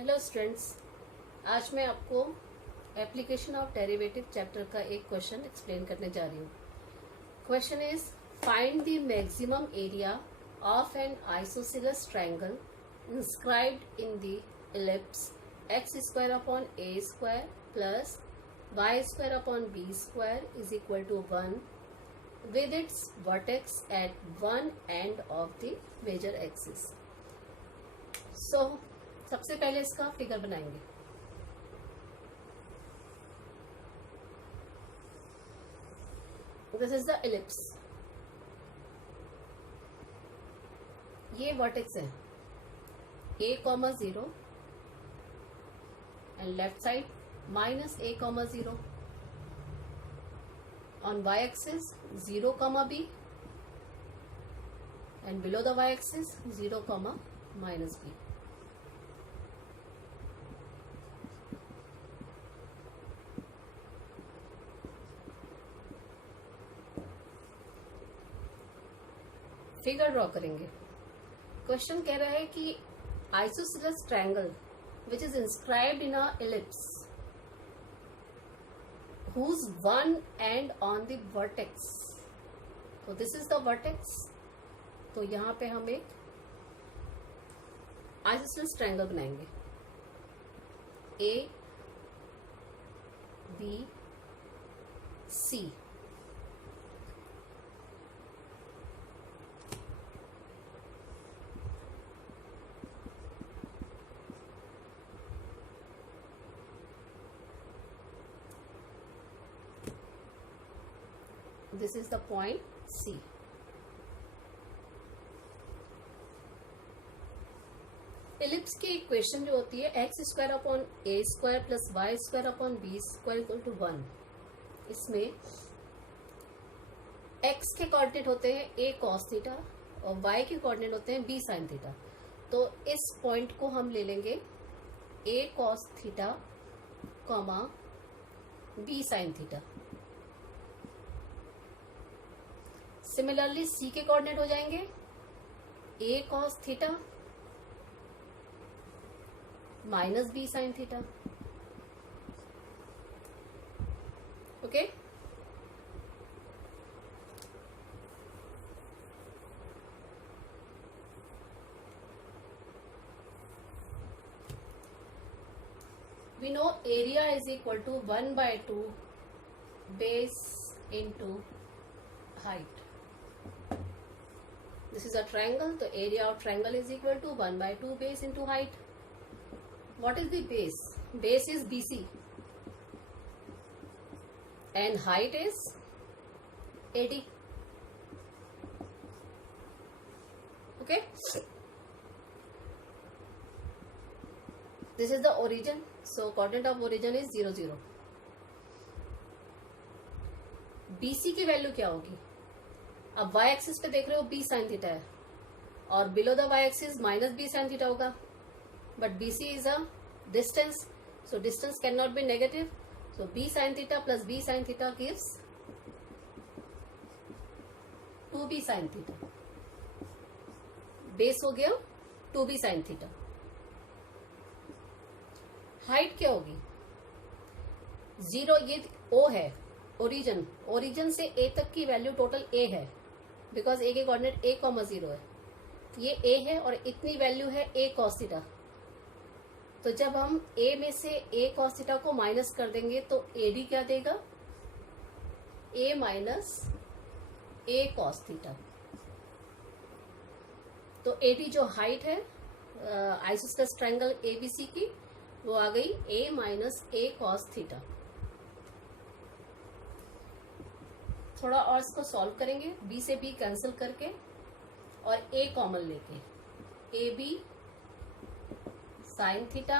Hello students, आज मैं आपको एप्लीकेशन ऑफ डेरिवेटिव चैप्टर का एक क्वेश्चन एक्सप्लेन करने जा रही हूँ। Question is find the maximum area of an isosceles triangle inscribed in the ellipse x square upon a square plus y square upon b square is equal to 1 with its vertex at one end of the major axis. So सबसे पहले इसका figure बनाएंगे। This is the ellipse. ये vertex है a,0 and left side -a,0 on y-axis 0, b and below the y-axis 0, -b. Figure draw करेंगे। Question कह रहा है कि isosceles triangle which is inscribed in a ellipse whose one end on the vertex, तो this is the vertex। तो यहां पे हम एक आइसोसेलेस ट्रायंगल बनाएंगे A B C। This is the point C। Ellipse की इक्वेशन जो होती है x square upon a square plus y square upon b square equal to 1। इसमें एक्स के कोऑर्डिनेट होते हैं ए कॉस थीटा और वाई के कोऑर्डिनेट होते हैं बी साइन थीटा। तो इस पॉइंट को हम ले लेंगे A cos theta comma B sine theta. Similarly C के कोऑर्डिनेट हो जाएंगे A cos theta minus B sine theta. Okay, we know area is equal to 1/2 base into height। This is a triangle, so area of triangle is equal to 1/2 base into height। What is the base? Base is BC and height is AD। Okay, this is the origin, so coordinate of origin is 0, 0। BC की value क्या होगी? अब y axis पे देख रहे हो b sine theta है और below the y axis minus b sine theta होगा, but BC is a distance, so distance can not be negative, so b sine theta plus b sine theta gives 2b sine theta. Base हो गया 2b sine theta. Height क्या होगी? 0, ये O है origin, origin से A तक की value total A है बिकॉज A के कोऑर्डिनेट a,0 है। ये A है और इतनी वैल्यू है A cos थीटा। तो जब हम A में से A cos थीटा को माइनस कर देंगे तो AD क्या देगा? A minus A cos theta. तो AD जो हाइट है आइसोसेलेस ट्रायंगल ABC की, वो आ गई A minus A cos theta. थोड़ा और इसको सॉल्व करेंगे, b से b कैंसिल करके और a कॉमन लेके a B sine theta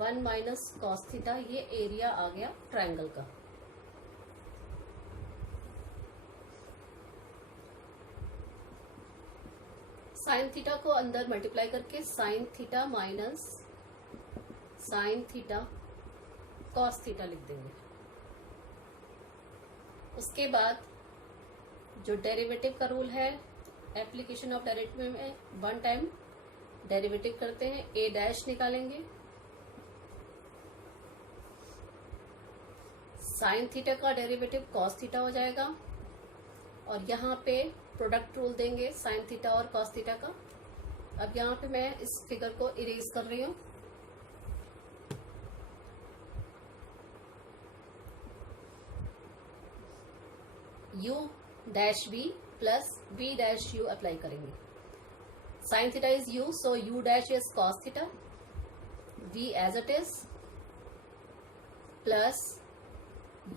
1 minus cos theta, ये एरिया आ गया ट्रायंगल का। साइन थीटा को अंदर मल्टीप्लाई करके sine theta minus sine theta cos theta लिख देंगे। उसके बाद जो डेरिवेटिव का रूल है एप्लीकेशन ऑफ डेरिवेटिव में वन टाइम डेरिवेटिव करते हैं, ए डैश निकालेंगे साइन थीटा का डेरिवेटिव कॉस थीटा हो जाएगा, और यहाँ पे प्रोडक्ट रूल देंगे साइन थीटा और कॉस थीटा का। अब यहाँ पे मैं इस फिगर को इरेज कर रही हूँ। u dash v plus v dash u apply करेंगे। Sine theta is u, so u dash is cos theta, v as it is plus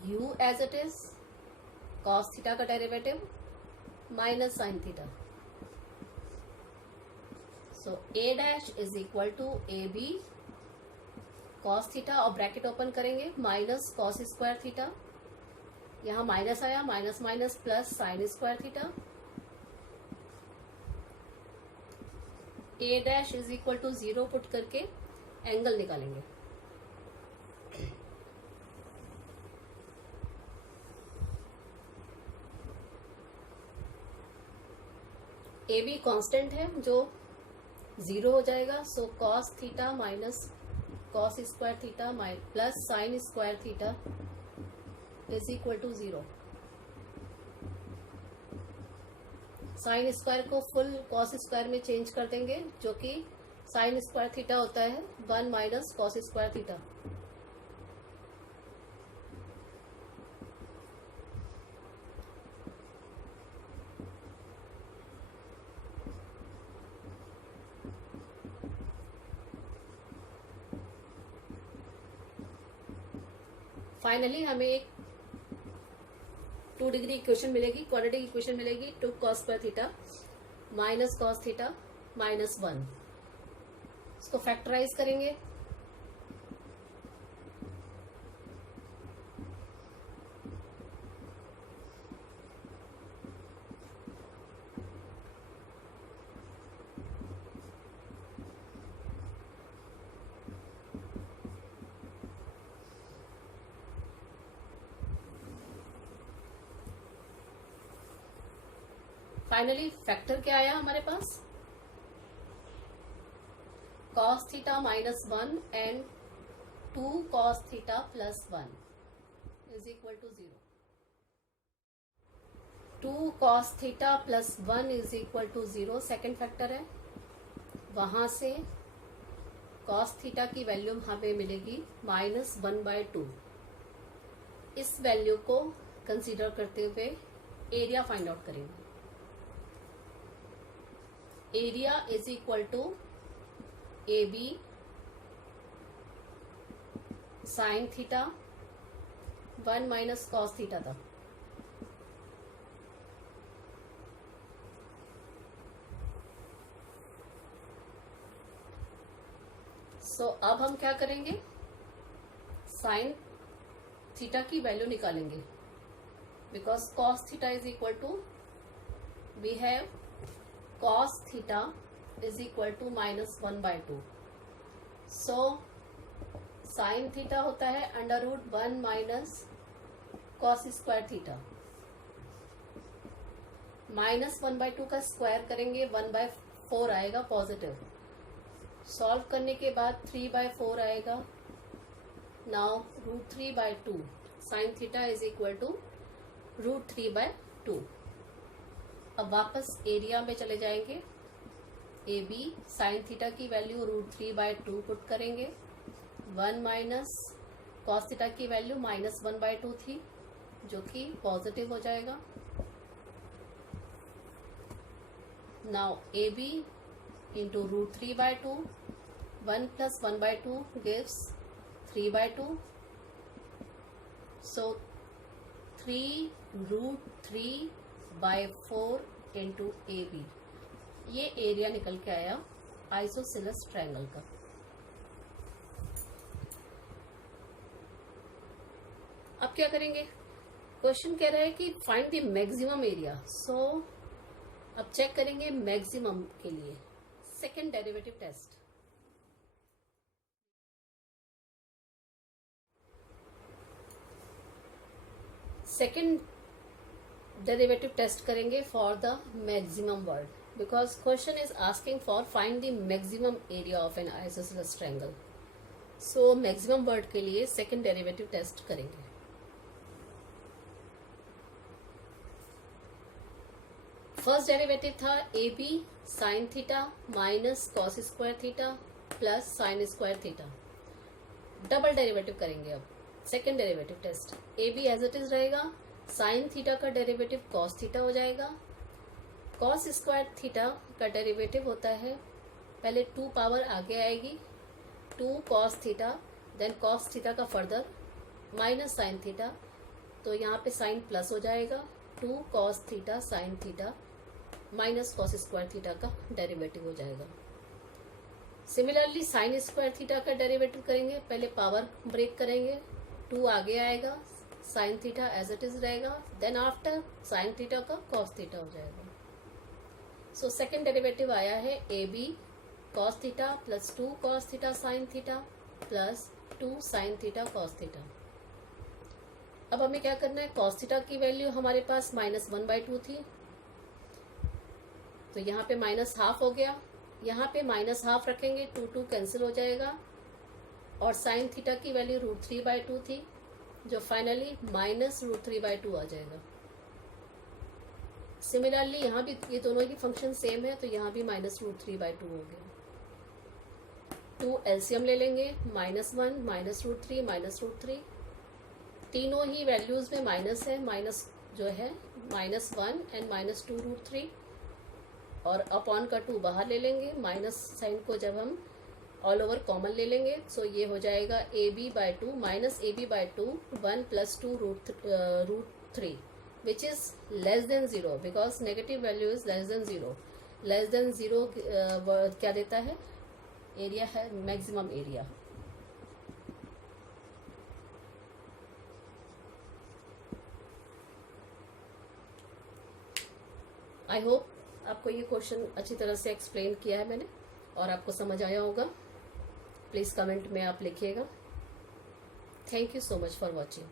u as it is cos theta का derivative minus sine theta. So a dash is equal to A B cos theta, और bracket open करेंगे minus cos square theta, यहाँ minus आया, minus minus plus sine square theta. a dash is equal to 0 put करके angle निकालेंगे। A b constant है जो 0 हो जाएगा, so cos theta minus cos square theta plus sine square theta is equal to 0। Sine square को full cos square में change कर देंगे, जो कि साइन स्क्वायर थीटा होता है 1 minus cos square theta. Finally हमें एक 2 डिग्री इक्वेशन मिलेगी, क्वाड्रेटिक इक्वेशन मिलेगी, 2 cos square theta minus cos theta minus 1। इसको फैक्टराइज करेंगे। फाइनली फैक्टर क्या आया हमारे पास, cos theta minus 1 and 2 cos theta plus 1 is equal to 0। 2 cos theta plus 1 is equal to 0 second factor है। वहां से कॉस थीटा की वैल्यू हमें मिलेगी माइनस 1/2। इस वैल्यू को कंसीडर करते हुए एरिया फाइंड आउट करेंगे। Area is equal to A B sine theta 1 minus cos theta था। सो अब हम क्या करेंगे, साइन थीटा की वैल्यू निकालेंगे, because cos theta is equal to we have cos theta is equal to minus 1/2. So sin theta होता है under root 1 minus cos square theta. Minus 1/2 का स्क्वायर करेंगे 1/4 आएगा पॉजिटिव। सॉल्व करने के बाद 3/4 आएगा। Now root 3/2 sine theta is equal to root 3/2। अब वापस एरिया में चले जाएंगे। ए बी साइन थीटा की वैल्यू रूट 3/2 पुट करेंगे। 1 माइनस कॉस थीटा की वैल्यू माइनस 1/2 थी, जो कि पॉजिटिव हो जाएगा। Now a b into root 3/2, 1 plus 1/2 gives 3/2। So 3 root 3/4 into a b, ये एरिया निकल के आया आइसोसेलेस ट्रायंगल का। अब क्या करेंगे, क्वेश्चन कह रहा है कि find the maximum area. So अब चेक करेंगे मैक्सिमम के लिए second derivative test. Second derivative test करेंगे for the maximum word, because question is asking for find the maximum area of an isosceles triangle. So maximum word के लिए second derivative test करेंगे। First derivative था A B sine theta minus cos square theta plus sine square theta. Double derivative करेंगे अब, second derivative test. A b as it is रहेगा, sine theta का derivative cos theta हो जाएगा। Cos square theta का derivative होता है, पहले 2 पावर आगे आएगी, 2 cos theta, then cos theta का फर्दर माइनस साइन थीटा, तो यहाँ पे साइन प्लस हो जाएगा, 2 cos theta sine theta minus cos square theta का डेरिवेटिव हो जाएगा। सिमिलरली साइन स्क्वायर थीटा का डेरिवेटिव करेंगे, पहले पावर ब्रेक करेंगे, 2 आगे आएगा, sine theta as it is रहेगा, देन आफ्टर साइन थीटा का कॉस थीटा हो जाएगा। सो सेकेंड डेरिवेटिव आया है a B cos theta plus 2 cos theta sine theta plus 2 sine theta cos theta. अब हमें क्या करना है, कॉस थीटा की वैल्यू हमारे पास -1/2 थी, तो यहाँ पे -½ हो गया, यहाँ पे -½ रखेंगे, 2 कैंसिल हो जाएगा, और साइन थीटा की वैल्यू √3/2 थी, जो फाइनली -√3/2 आ जाएगा। सिमिलरली यहाँ भी ये दोनों की फंक्शन सेम है, तो यहाँ भी -√3/2 हो गया। 2 एलसीएम ले लेंगे, -1 -√3 -√3, तीनों ही वैल्यूज में माइनस है, माइनस जो है -1 एंड -2√3, और अपॉन का 2 बाहर ले लेंगे, माइनस साइन को जब हम ऑल ओवर कॉमन ले लेंगे, सो ये हो जाएगा AB/2 -AB/2 1 + 2√3 which is less than 0 because negative value is less than 0। Less than 0 क्या देता है, एरिया है मैक्सिमम एरिया। आई होप आपको ये क्वेश्चन अच्छी तरह से एक्सप्लेन किया है मैंने और आपको समझ आया होगा। प्लीज कमेंट में आप लिखिएगा। Thank you so much for watching.